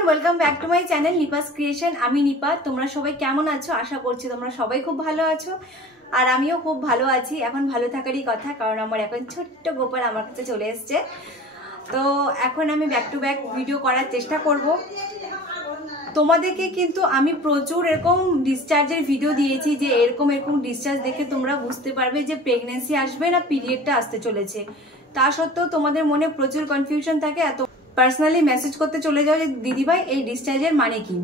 Everyone, welcome back to my channel নিপাস creation. আমি নিপা। তোমরা সবাই কেমন আছো? আশা করছি তোমরা সবাই খুব ভালো আছো, আর আমিও খুব ভালো আছি। এখন ভালো থাকারই কথা, কারণ আমার এখন ছোট্ট গোপাল আমার কাছে চলে এসছে। তো এখন আমি ব্যাক টু ব্যাক ভিডিও করার চেষ্টা করব। তোমাদেরকে কিন্তু আমি প্রচুর এরকম ডিসচার্জের ভিডিও দিয়েছি, যে এরকম ডিসচার্জ দেখে তোমরা বুঝতে পারবে যে প্রেগনেন্সি আসবে না পিরিয়ডটা আসতে চলেছে। তা সত্ত্বেও তোমাদের মনে প্রচুর কনফিউশন থাকে, এত পার্সোনালি মেসেজ করতে চলে যাও যে দিদিভাই এই ডিসচার্জের মানে কি।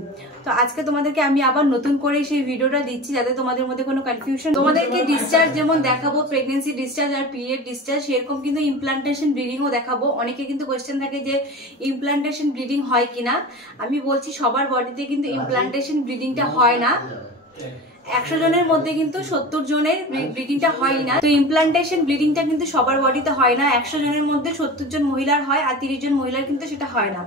তো আজকে তোমাদেরকে আমি আবার নতুন করে সেই ভিডিওটা দিচ্ছি, যাতে তোমাদের মধ্যে কোনো কনফিউশন। তোমাদেরকে ডিসচার্জ যেমন দেখাবো, প্রেগনেন্সি ডিসচার্জ আর পিরিয়ড ডিসচার্জ, সেরকম কিন্তু ইমপ্লান্টেশন ব্লিডিংও দেখাবো। অনেকে কিন্তু কোয়েশ্চেন থাকে যে ইমপ্লান্টেশন ব্লিডিং হয় কিনা। আমি বলছি সবার বডিতে কিন্তু ইমপ্লান্টেশন ব্লিডিংটা হয় না। 100 জনের মধ্যে কিন্তু 70 জনের ব্লিডিংটা হয় না। তো ইমপ্লান্টেশন ব্লিডিংটা কিন্তু সবার বডিতে হয় না। 100 জনের মধ্যে 70 জন মহিলার হয়, আর 30 জন মহিলার কিন্তু সেটা হয় না।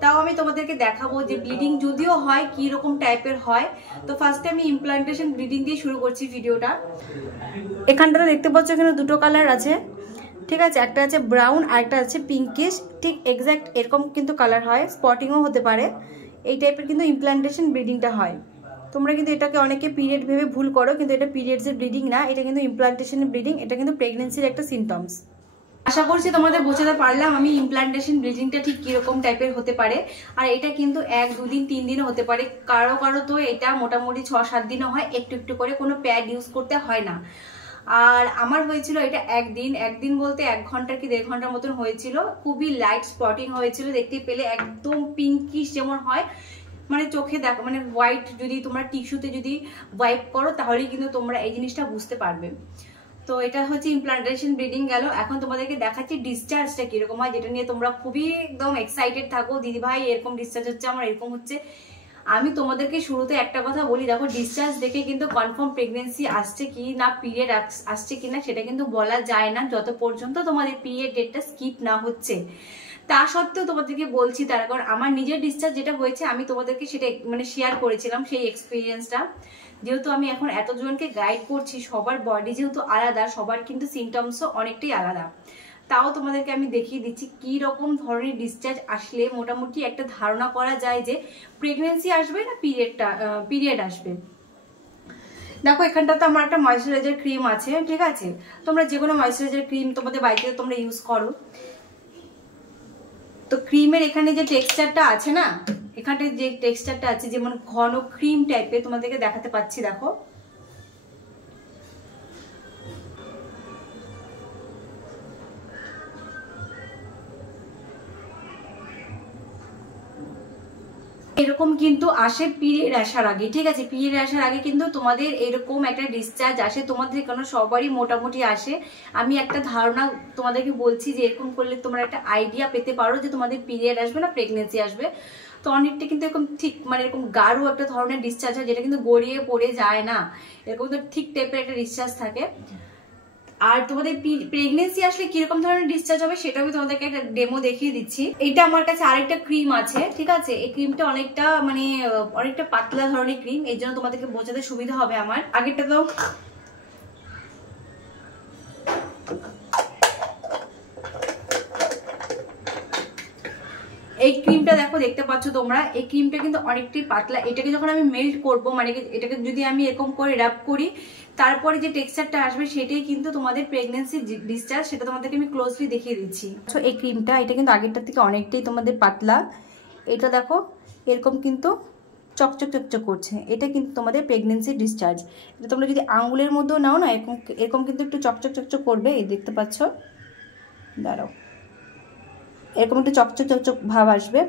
তাও আমি তোমাদেরকে দেখাবো যে ব্লিডিং যদিও হয় কি রকম টাইপের হয়। তো ফার্স্টে আমি ইমপ্লান্টেশন ব্লিডিং দিয়ে শুরু করছি ভিডিওটা। এখানটাতে দেখতে পাচ্ছ এখানে দুটো কালার আছে, ঠিক আছে। একটা আছে ব্রাউন আর একটা আছে পিঙ্কিশ। ঠিক এক্স্যাক্ট এরকম কিন্তু কালার হয়, স্পটিংও হতে পারে। এই টাইপের কিন্তু ইমপ্লান্টেশন ব্লিডিংটা হয়। তোমরা কিন্তু এটাকে অনেকে পিরিয়ড ভেবে ভুল করো, কিন্তু এটা পিরিয়ডসের ব্লিডিং না, এটা কিন্তু ইমপ্লান্টেশনের ব্লিডিং। এটা কিন্তু প্রেগনেন্সির একটা সিমটমস। আশা করছি তোমাদের বোঝাতে পারলাম আমি ইমপ্লান্টেশন ব্লিডিংটা ঠিক কিরকম টাইপের হতে পারে। আর এটা কিন্তু 1, 2 দিন 3 দিনও হতে পারে, কারো কারো তো এটা মোটামুটি 6-7 দিনও হয়। একটু একটু করে, কোনো প্যাড ইউজ করতে হয় না। আর আমার হয়েছিল এটা একদিন বলতে 1 ঘন্টা কি 1.5 ঘন্টার মতন হয়েছিল। খুবই লাইট স্পটিং হয়েছিল, দেখতে পেলে একদম পিঙ্কিশ যেমন হয়, মানে চোখে দেখো, মানে হোয়াইট। যদি তোমরা টিস্যুতে যদি ওয়াইপ করো তাহলেই কিন্তু তোমরা এই জিনিসটা বুঝতে পারবে। তো এটা হচ্ছে ইমপ্লান্টেশন ব্লিডিং গেল। এখন তোমাদেরকে দেখাচ্ছি ডিসচার্জটা কিরকম হয়, যেটা নিয়ে তোমরা খুবই একদম এক্সাইটেড থাকো, দিদি ভাই এরকম ডিসচার্জ হচ্ছে, আমার এরকম হচ্ছে। আমি তোমাদেরকে শুরুতে একটা কথা বলি, দেখো ডিসচার্জ দেখে কিন্তু কনফার্ম প্রেগনেন্সি আসছে কি না, পিরিয়ড আসছে কিনা সেটা কিন্তু বলা যায় না, যত পর্যন্ত তোমাদের পিরিয়ড ডেটটা স্কিপ না হচ্ছে। তা সত্ত্বেও তোমাদেরকে বলছি, তার কারণ আমার নিজের ডিসচার্জ যেটা হয়েছে আমি তোমাদেরকে সেটা মানে শেয়ার করেছিলাম, সেই এক্সপিরিয়েন্সটা। যেহেতু আমি এখন এতজনকে গাইড করছি, সবার বডি যেহেতু আলাদা, সবার কিন্তু সিমটমসও অনেকটাই আলাদা। তাও তোমাদেরকে আমি দেখিয়ে দিচ্ছি কি রকম ধরনের ডিসচার্জ আসলে মোটামুটি একটা ধারণা করা যায় যে প্রেগনেন্সি আসবে না পিরিয়ড আসবে। দেখো এখানটাতে আমার একটা ময়েশ্চারাইজার ক্রিম আছে, ঠিক আছে। তোমরা যে কোনো ময়েশ্চারাইজার ক্রিম তোমাদের বাড়িতে তোমরা ইউজ করো। তো ক্রিমের এখানে যে টেক্সচারটা আছে না, এখানে যে টেক্সচারটা আছে যেমন ঘন ক্রিম টাইপের, তোমাদেরকে দেখাতে পাচ্ছি। দেখো এরকম কিন্তু আসে পিরিয়ড আসার আগে, ঠিক আছে। পিরিয়ড আসার আগে কিন্তু তোমাদের এরকম একটা ডিসচার্জ আসে, তোমাদের কেন সবারই মোটামুটি আসে। আমি একটা ধারণা তোমাদেরকে বলছি যে এরকম করলে তোমরা একটা আইডিয়া পেতে পারো যে তোমাদের পিরিয়ড আসবে না প্রেগনেন্সি আসবে। তো অনেকটা কিন্তু এরকম ঠিক, মানে এরকম গাঢ় একটা ধরনের ডিসচার্জ হয়, যেটা কিন্তু গড়িয়ে পড়ে যায় না, এরকম তো ঠিক টাইপের একটা ডিসচার্জ থাকে। আর তোমাদের প্রেগনেন্সি আসলে কিরকম ধরনের ডিসচার্জ হবে সেটা আমি তোমাদেরকে একটা ডেমো দেখিয়ে দিচ্ছি। এটা আমার কাছে আরেকটা ক্রিম আছে, ঠিক আছে। এই ক্রিমটা অনেকটা পাতলা ধরনের ক্রিম, এই জন্য তোমাদেরকে বোঝাতে সুবিধা হবে আমার। আগেরটা তো এই ক্রিমটা দেখো, দেখতে পাচ্ছ তোমরা, এই ক্রিমটা কিন্তু অনেকটাই পাতলা। এটাকে যখন আমি মেল্ট করবো, মানে এটাকে যদি আমি এরকম করে র‍্যাপ করি, তারপরে যে টেক্সচারটা আসবে সেটাই কিন্তু তোমাদের প্রেগনেন্সি ডিসচার্জ। সেটা তোমাদেরকে আমি ক্লোজলি দেখিয়ে দিচ্ছি। এই ক্রিমটা, এটা কিন্তু আগেরটার থেকে অনেকটাই তোমাদের পাতলা। এটা দেখো এরকম কিন্তু চকচক চকচক করছে, এটা কিন্তু তোমাদের প্রেগনেন্সি ডিসচার্জ। এটা তোমরা যদি আঙুলের মধ্যেও নাও না, এরকম কিন্তু একটু চকচক চকচক করবে। এই দেখতে পাচ্ছ, দাঁড়াও, এরকম একটু চকচক চকচক ভাব আসবে,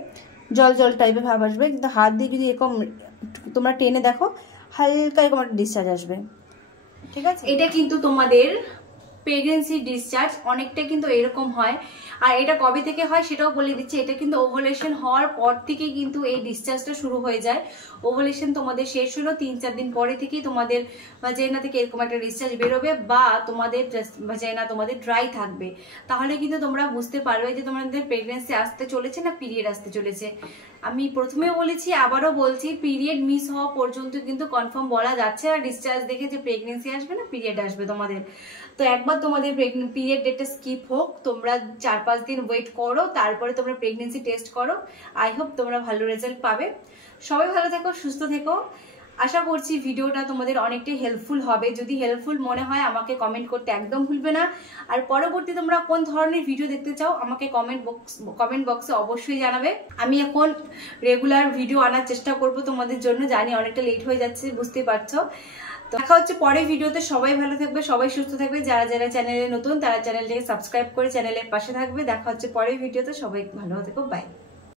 জল জল টাইপের ভাব আসবে। কিন্তু হাত দিয়ে যদি এরকম তোমরা টেনে দেখো, হালকা এরকম একটা ডিসচার্জ আসবে, ঠিক আছে। এটা কিন্তু তোমাদের প্রেগনেন্সি ডিসচার্জ অনেকটা কিন্তু এরকম হয়। আর এটা কবে থেকে হয় সেটাও বলে দিচ্ছি। এটা কিন্তু ওভুলেশন হওয়ার পর থেকে কিন্তু এই ডিসচার্জটা শুরু হয়ে যায়। ওভুলেশন তোমাদের শেষ হলো 3-4 দিন পরে থেকেই তোমাদের ভাজাইনা থেকে এরকম একটা ডিসচার্জ বেরোবে, বা তোমাদের ভাজাইনা তোমাদের ড্রাই থাকবে। তাহলে কিন্তু তোমরা বুঝতে পারবে যে তোমাদের প্রেগনেন্সি আসতে চলেছে না পিরিয়ড আসতে চলেছে। আমি প্রথমেও বলেছি, আবারও বলছি, পিরিয়ড মিস হওয়া পর্যন্ত কিন্তু কনফার্ম বলা যাচ্ছে আর ডিসচার্জ দেখে যে প্রেগনেন্সি আসবে না পিরিয়ড আসবে তোমাদের। তো একবার তোমাদের পিরিয়ড ডেটটা স্কিপ হোক, তোমরা 4-5 দিন ওয়েট করো, তারপরে তোমরা প্রেগনেন্সি টেস্ট করো। আই হোপ তোমরা ভালো রেজাল্ট পাবে। সবাই ভালো থেকো, সুস্থ থেকো। আশা করছি ভিডিওটা তোমাদের অনেকটাই হেল্পফুল হবে। যদি হেল্পফুল মনে হয় আমাকে কমেন্ট করতে একদম ভুলবে না। আর পরবর্তী তোমরা কোন ধরনের ভিডিও দেখতে চাও আমাকে কমেন্ট বক্সে অবশ্যই জানাবে। আমি এখন রেগুলার ভিডিও আনার চেষ্টা করব তোমাদের জন্য। জানি অনেকটা লেট হয়ে যাচ্ছে, বুঝতে পারছো। তো দেখা হচ্ছে পরের ভিডিওতে। সবাই ভালো থাকবে, সবাই সুস্থ থাকবে। যারা যারা চ্যানেলে নতুন তারা চ্যানেলটাকে সাবস্ক্রাইব করে চ্যানেলের পাশে থাকবে। দেখা হচ্ছে পরের ভিডিওতে। সবাই ভালো থেকো, বাই।